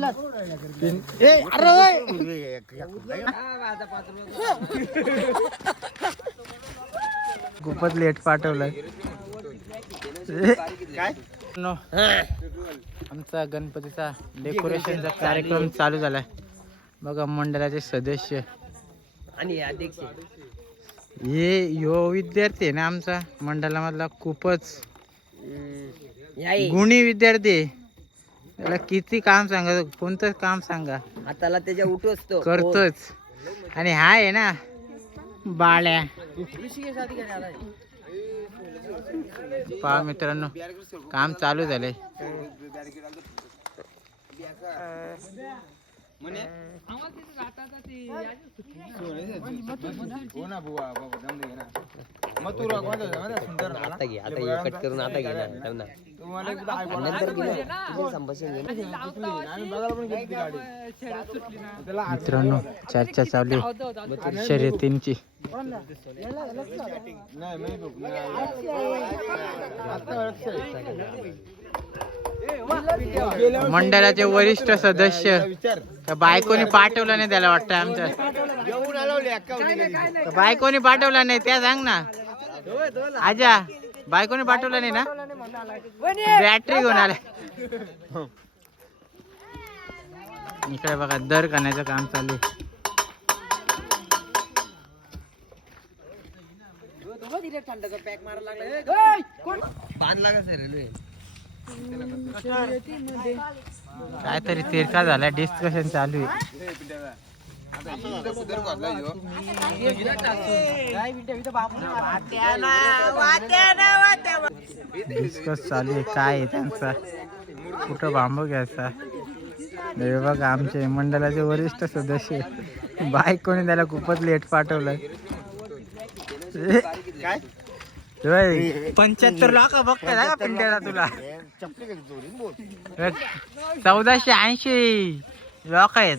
तुला खूपच लेट पाठवलंय. काय? नो आमचा गणपतीचा डेकोरेशनचा कार्यक्रम चालू झालाय. बघा मंडळाचे सदस्य. आणि अध्यक्ष. हे यो विद्यार्थी आहे ना आमचा. मंडळामधला खूपच गुणी विद्यार्थी. त्याला किती काम सांगा कोणतं काम सांगा? हाताला त्याच्या उठोच तो करतोच. आणि हा आहे ना बाळ्या. पहा मित्रांनो काम चालू झालंय. आता घे आता हे कट करून आता घे ना ठेव ना. नंतर घे ना. तुझं संभाषण घे ना. मित्रांनो चर्चा चालू. आहे शर्यतींची. मंडळाचे वरिष्ठ सदस्य. त्या बायकोनी पाठवलं नाही त्याला वाटतं आमच्या त्या बायकोनी पाठवलं नाही त्या सांग ना. आजा बायकोने पाठवलं नाही ना? बॅटरी घेऊन आला इकडे बघा दर करण्याचं काम चालू आहे. बांधला काहीतरी तिरका झाला डिस्कशन चालू आहे. डिस्कस चालू आहे काय आहे त्यांचा? कुठं बांबू घ्यायचा? हे बघा आमचे मंडळाचे वरिष्ठ सदस्य बायकोने त्याला खूपच लेट पाठवलंय. पंच्याहत्तर लाख बघताय ना का पिंट्याला तुला. चौदाशे ऐंशी लोक आहेत.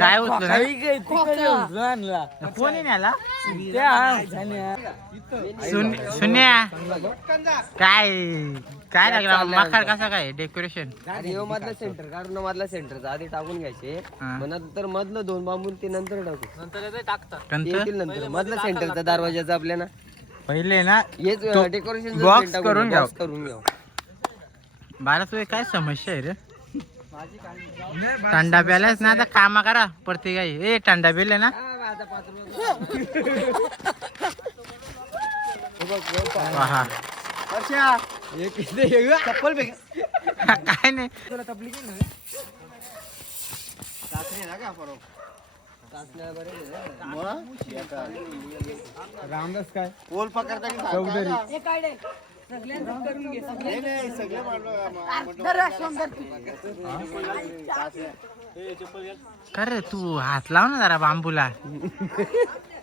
काय कोणी न्याला? सुन- सुन्या. काय? काय लागला? मखार कसा काय? डेकोरेशन ह्यो मधला सेंटर काढून मधला सेंटरचा आधी टाकून घ्यायचे. हा. मग नंतर मधलं दोन बांबून ते नंतर टाकू. ते कंत येतील नंतर. मधला सेंटरचा दरवाजाचा आपल्या ना. पहिले ना हेच तो डेकोरेशन box करून घ्यावं. करून घेऊ बारा तुझी काय समस्या आहे रे? टंडा प्यालाच ना आता कामा करा पडते काय ए टंडा पेले ना. चप्पल काय नाही. रामदास काय? पोल पकडता चौधरी. काय रे? तू. हात लाव ना जरा बांबूला.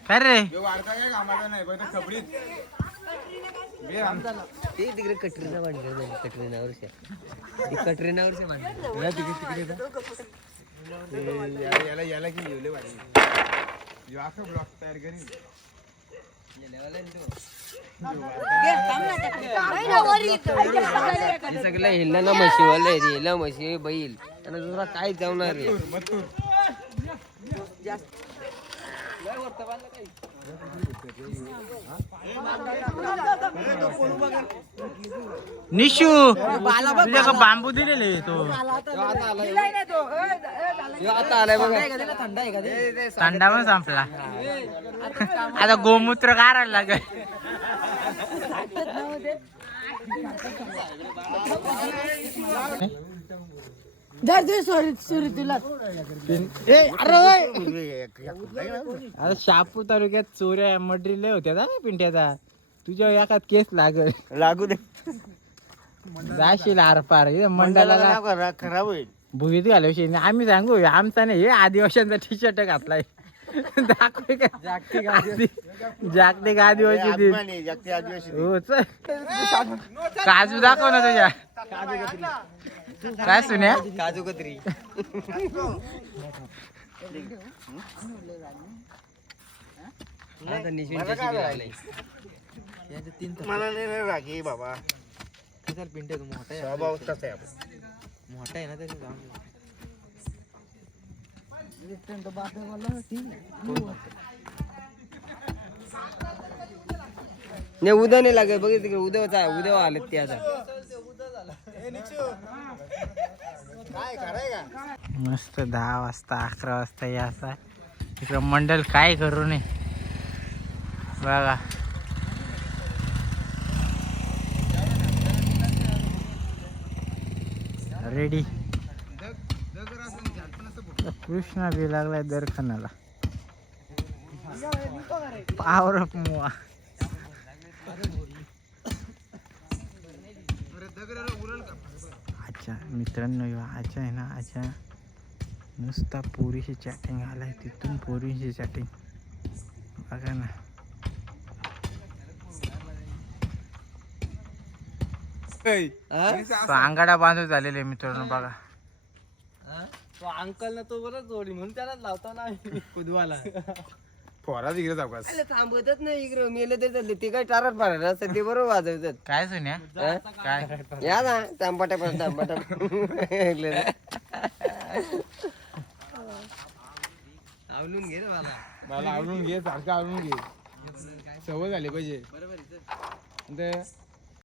काय रे? ते तिकडे कटरीना बांधलं नाही कटरीना वर्ष ती कटरीना याला याला की येऊ भारी ह्यो असा ब्लॉक तयार करीन. हे सगळं हेला ना म्हशीवाले रे हेला म्हशी बैल. आणि दुसरा काय जावणार रे निशू तुझ्या बांबू दिलेले तो. ह्यो आता आलाय बघा. थंडा पण संपला. आता गोमूत्र काढायला लागेल. आता शापूर तालुक्यात चोऱ्या मडरी लय होत्या ना पिंट्याचा. तुझ्या एकात केस लागल. लागू दे. जाशील आरपार मंडळाला खराब होईल. भुईत घालवशी आम्ही सांगू आमचा नाही हे आदिवासींचा टी शर्ट घातलाय. दाखव का? जागतिक जागतिक आदिवासी दिन. हो चल. काजू दाखव ना तुझ्या. काय सुन्या? काजू कतरी. मला नाही रे रागी बाबा. पिंटे तू मोठा आहे स्वभाव तसा आहे आपला. मोठा आहे ना त्याच्या जाऊन दे. नाही उद्या नाही लागेल बघ तिकडे उद्या उद्या आलेत ते आता. मस्त दहा वाजता अकरा वाजता याचा इकडं मंडल काय करू नये. बघा. रेडी कृष्णा बी लागलाय दरखनाला पावर अप मुवा. अच्छा मित्रांनो ह्यो आहे ना आजा. नुसता पोरीशी चॅटिंग आलाय तिथून पोरीशी चॅटिंग बघा ना. सांगाडा बांधून झालेले मित्रांनो बघा. तो अंकल ना तो बरं जोडी म्हणून त्याला लावता ना कुदवाला. फोरा तिकडे जाऊकास थांबवतच नाही इकडे. मेले तरी चालले. ते काय टारट पाडत असतात ते बरोबर वाजवतात. काय सुन्या? हा? काय या ना. तांबाट्या पण तांबाट्या आवलून घे रे मला मला आवडून घे सारखं आवडून घे. सवय झाली पाहिजे.